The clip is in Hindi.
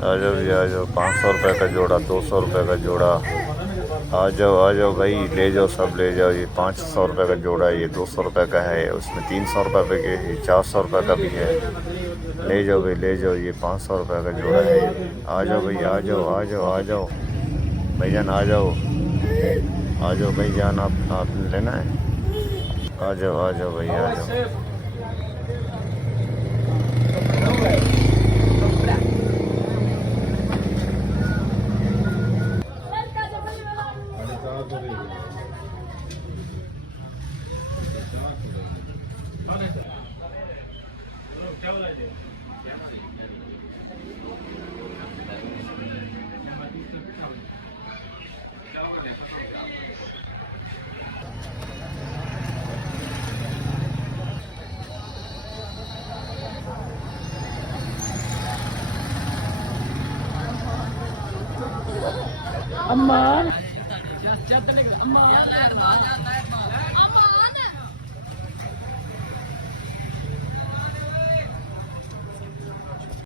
आ जाओ जी आ जाओ, 500 रुपये का जोड़ा, 200 रुपये का जोड़ा। आ जाओ भाई, ले जाओ सब ले जाओ। ये 500 रुपये का जोड़ा है, ये 200 रुपये का है, उसमें 300 रुपये के है, 400 रुपये का भी है। ले जाओ भाई ले जाओ, ये 500 रुपये का जोड़ा है। आ जाओ भाई आ जाओ आ जाओ आ जाओ भाईजान आ जाओ। आ जाओ भाईजान, आप लेना है? आ जाओ भाई आ जाओ। अम्मा